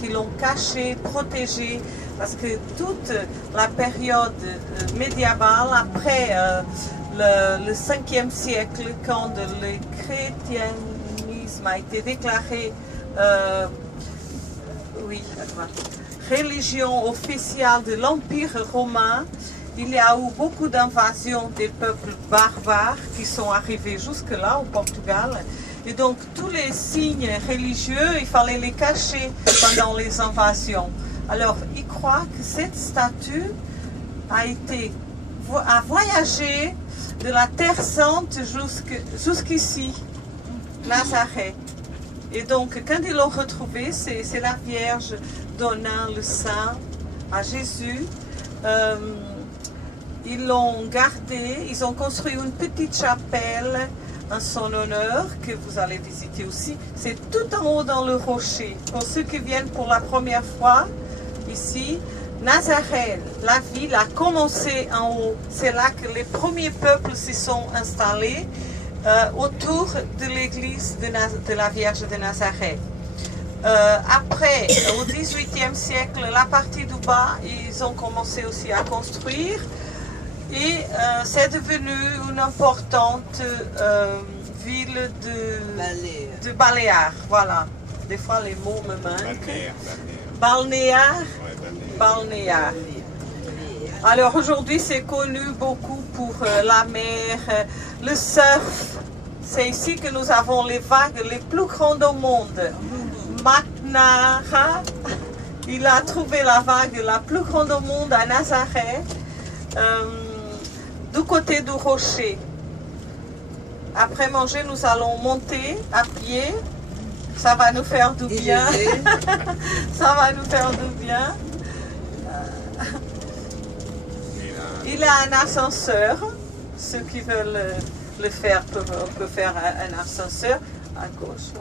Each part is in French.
qui l'ont caché, protégé, parce que toute la période médiévale, après le 5e siècle, quand le chrétianisme a été déclaré religion officielle de l'Empire romain, il y a eu beaucoup d'invasions des peuples barbares qui sont arrivés jusque-là au Portugal. Et donc tous les signes religieux, il fallait les cacher pendant les invasions. Alors ils croient que cette statue a voyagé de la Terre Sainte jusqu'ici, Nazareth. Et donc quand ils l'ont retrouvée, c'est la Vierge donnant le sein à Jésus. Ils l'ont gardé, ils ont construit une petite chapelle en son honneur, que vous allez visiter aussi. C'est tout en haut dans le rocher. Pour ceux qui viennent pour la première fois ici, Nazareth, la ville a commencé en haut. C'est là que les premiers peuples se sont installés autour de l'église de la Vierge de Nazareth. Après, au XVIIIe siècle, la partie du bas, ils ont commencé aussi à construire. Et c'est devenu une importante ville de Baléares. Voilà. Des fois les mots me manquent. Balnéaire. Balnéaire. Alors aujourd'hui c'est connu beaucoup pour la mer, le surf. C'est ici que nous avons les vagues les plus grandes au monde. McNara, il a trouvé la vague la plus grande au monde à Nazareth. Du côté du rocher. Après manger, nous allons monter à pied. Ça va nous faire du bien. Ça va nous faire du bien. Il a un ascenseur. Ceux qui veulent le faire peuvent faire un ascenseur à gauche.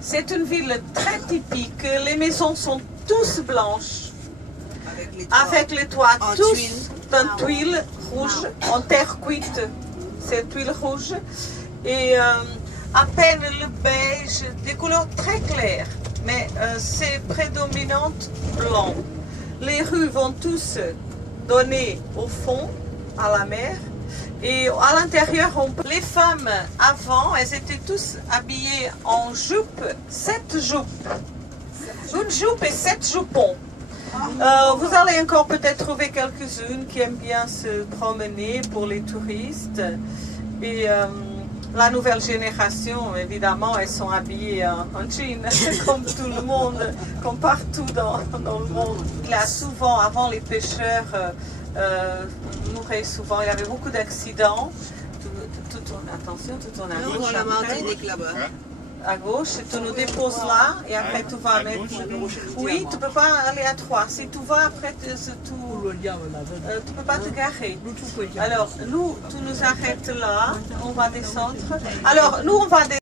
C'est une ville très typique. Les maisons sont tous blanches. Avec les toits tous en tuile rouge, en terre cuite, cette tuile rouge, et à peine le beige, des couleurs très claires, mais c'est prédominante blanc. Les rues vont tous donner au fond, à la mer, et à l'intérieur, les femmes avant, elles étaient tous habillées en jupe, 7 jupes, une jupe et 7 jupons. Vous allez encore peut-être trouver quelques-unes qui aiment bien se promener pour les touristes. Et la nouvelle génération, évidemment, elles sont habillées en jean, comme tout le monde, comme partout dans le monde. Il y a souvent, avant les pêcheurs mouraient souvent, il y avait beaucoup d'accidents. Attention, tout en arrière. Non, la Martinique là-bas. À gauche, tu nous déposes là et après tu vas mettre... Oui, tu ne peux pas aller à 3. Si tu vas après, tu ne peux pas te garer. Alors, nous, tu nous arrêtes là, on va descendre. Alors, nous, on va descendre.